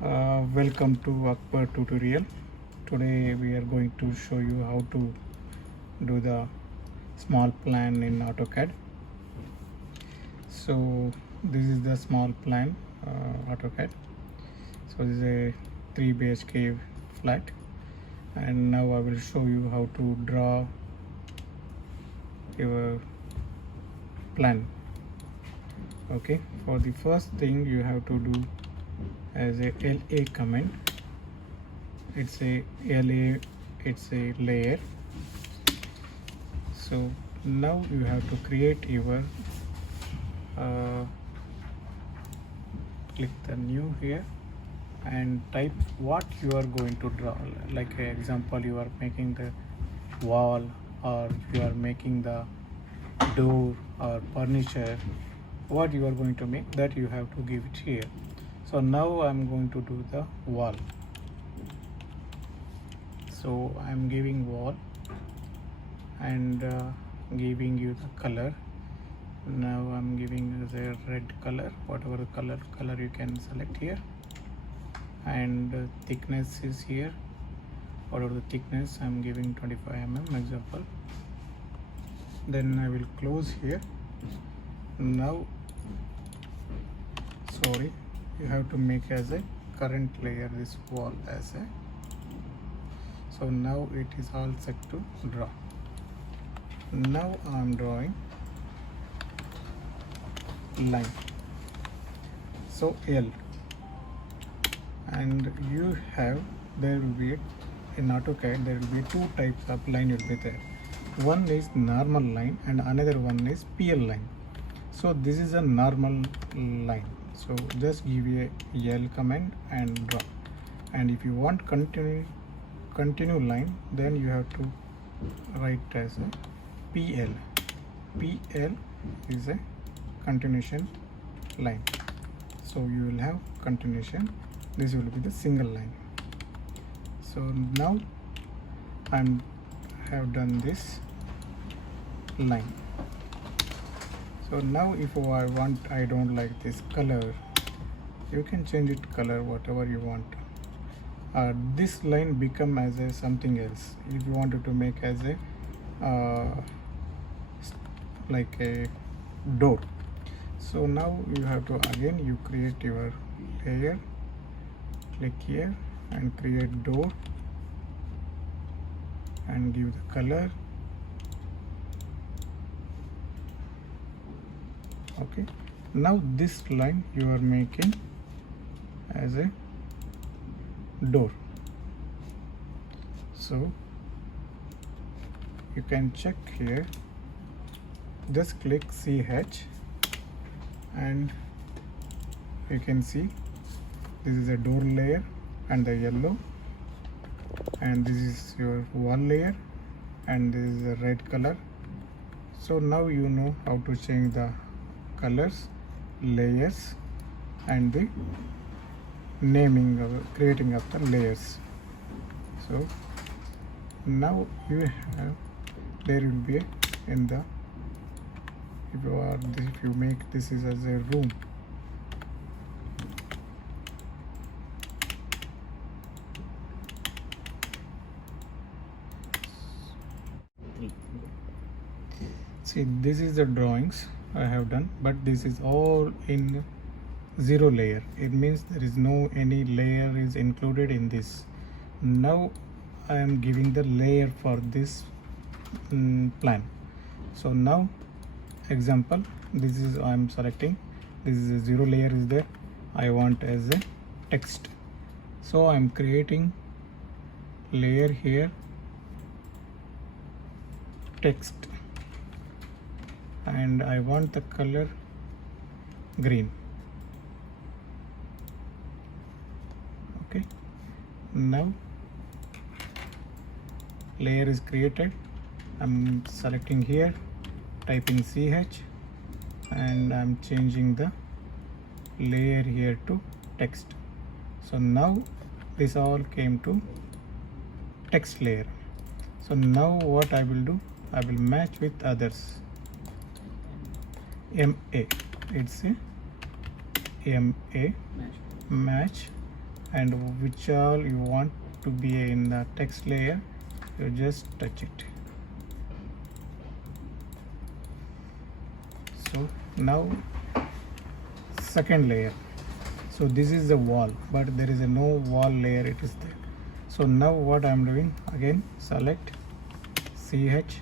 Welcome to Akbar tutorial. Today we are going to show you how to do the small plan in AutoCAD. So this is the small plan AutoCAD. So this is a 3 BHK flat, and now I will show you how to draw your plan. Okay, for the first thing you have to do as a LA command. It's a LA, it's a layer. So now you have to create your click the new here and type what you are going to draw. Like an example, you are making the wall, or you are making the door or furniture. What you are going to make, that you have to give it here. So now I'm going to do the wall. So I'm giving wall and giving you the color. Now I'm giving the red color, whatever color you can select here, and thickness is here. Whatever the thickness, I'm giving 25 mm example. Then I will close here. Now sorry, you have to make as a current layer this wall as a. So now it is all set to draw. Now I am drawing line. So L, and you have, there will be in AutoCAD there will be two types of line will be there. One is normal line and another one is PL line. So this is a normal line. So just give a L command and draw. And if you want continue line, then you have to write as a PL. PL is a continuation line. So you will have continuation. This will be the single line. So now I have done this line. So now if I don't like this color, you can change it color whatever you want. This line become as a something else. If you wanted to make as a like a door. So now you have to, again you create your layer, click here and create door and give the color. Okay, now this line you are making as a door. So you can check here, just click CH and you can see this is a door layer and the yellow, and this is your wall layer and this is a red color. So now you know how to change the colors, layers, and the naming of creating of the layers. So now you have, there will be in the, if you make this is as a room, see this is the drawings I have done, but this is all in 0 layer. It means there is no any layer is included in this. Now I am giving the layer for this plan. So now example, this is I am selecting, this is a 0 layer is there, I want as a text. So I am creating layer here, text, and I want the color green. Okay, now layer is created. I'm selecting here, typing CH, and I'm changing the layer here to text. So now this all came to text layer. So now what I will do, I will match with others. MA, it's a MA match, and which all you want to be in the text layer, you just touch it. So now second layer. So this is the wall, but there is a no wall layer, it is there. So now what I am doing, again select CH,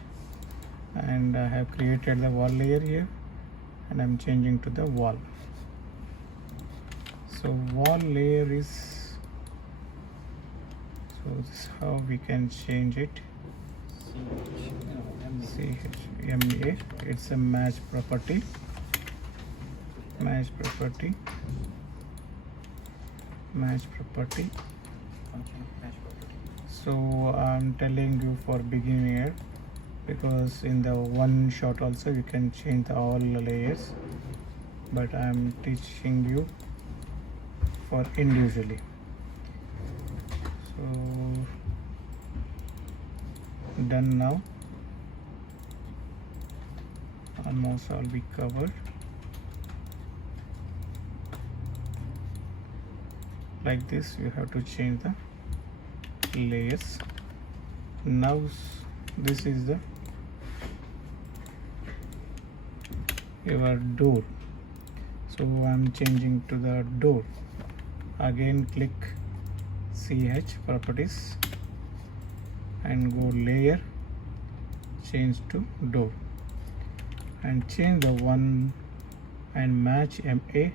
and I have created the wall layer here, and I'm changing to the wall. So wall layer is, so this is how we can change it. CHMA, it's a match property. Match property. So I'm telling you for beginner, because in the one shot also you can change all the layers, but I'm teaching you for individually. So done now. Almost all be covered. Like this, you have to change the layers. Now this is the your door. So I'm changing to the door. Again click CH properties and go layer, change to door, and change the one and match MA.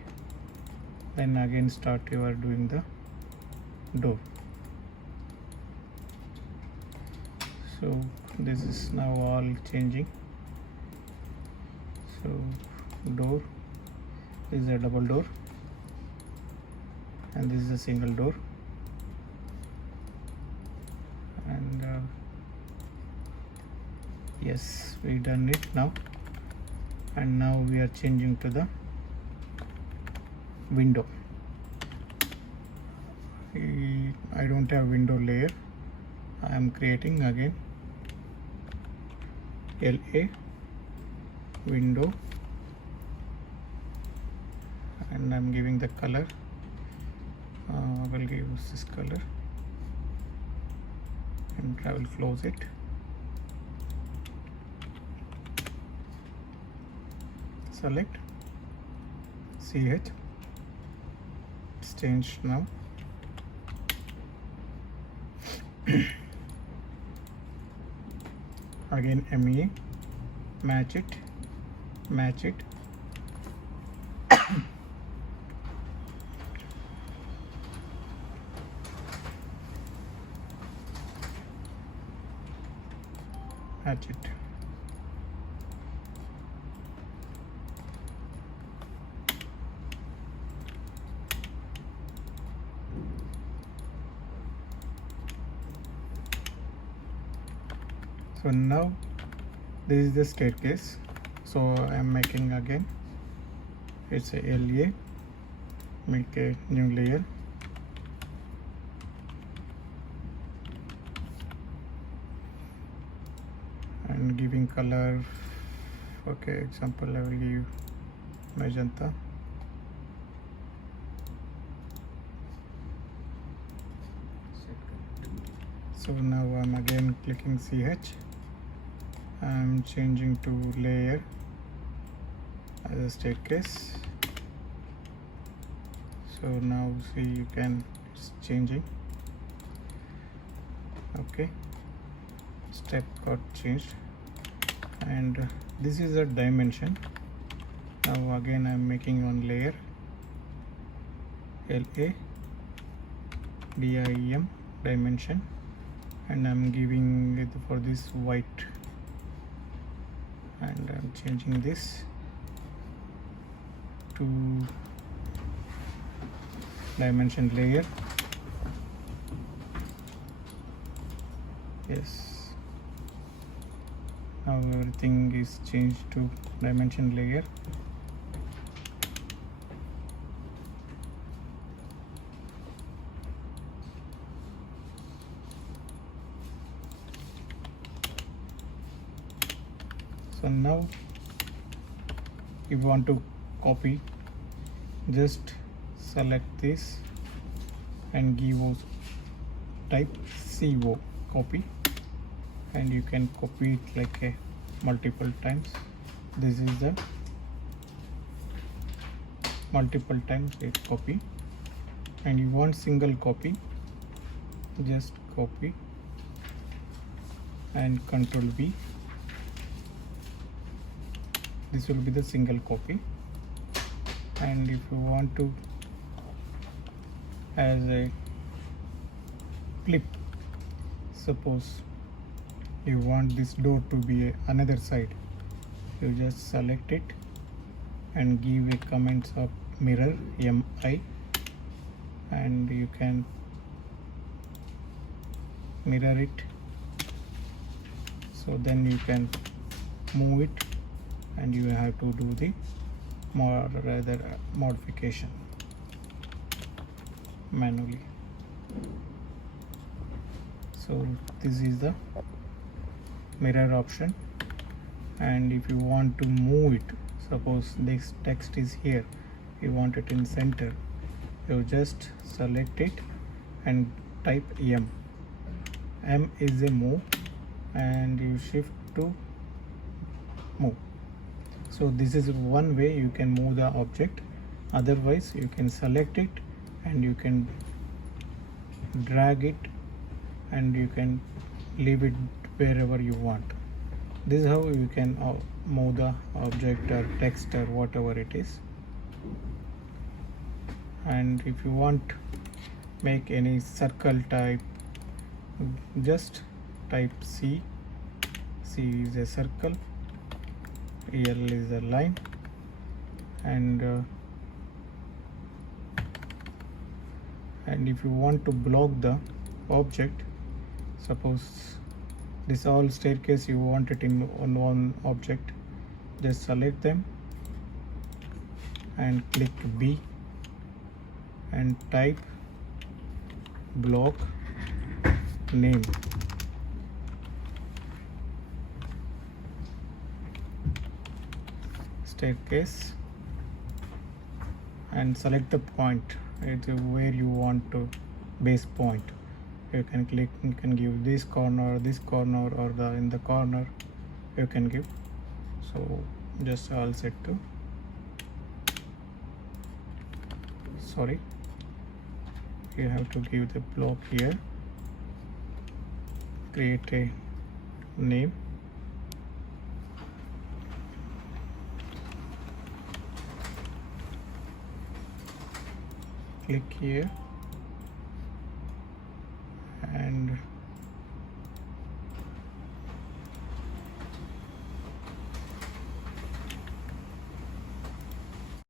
Then again start your doing the door. So this is now all changing. So door, this is a double door, and this is a single door, and yes, we done it now. And now we are changing to the window. I don't have window layer. I am creating again LA window, and I'm giving the color. I will give this color, and I will close it. Select CH, it's changed now. Again ME, match it, match it. Match it. So now this is the staircase. So I am making again, it's a LA, make a new layer, and giving color. Okay, example I will give magenta. So now I'm again clicking CH. I'm changing to layer as a staircase. So now see, you can, it's changing. Okay, step got changed, and this is a dimension. Now again I'm making one layer, LA DIM dimension, and I'm giving it for this white, and I'm changing this to dimension layer. Yes, now everything is changed to dimension layer. So now if you want to copy, just select this and give us type CO, copy, and you can copy it like a multiple times. This is the multiple times it copy, and you want single copy, just copy and Control V. This will be the single copy. And if you want to as a flip, suppose you want this door to be another side, you just select it and give a comments of mirror MI, and you can mirror it, so then you can move it, and you have to do the modification manually. So this is the mirror option. And if you want to move it, suppose this text is here, you want it in center, you just select it and type M is a move, and you shift to move. So this is one way you can move the object. Otherwise you can select it and you can drag it and you can leave it wherever you want. This is how you can move the object or text or whatever it is. And if you want make any circle type, just type C is a circle, L is a line, and if you want to block the object, suppose this all staircase you want it in on one object, just select them and click B and type block name. Staircase, and select the point where you want to base point. You can click, you can give this corner, or the in the corner you can give. So just all set to, sorry, you have to give the block here, create a name, click here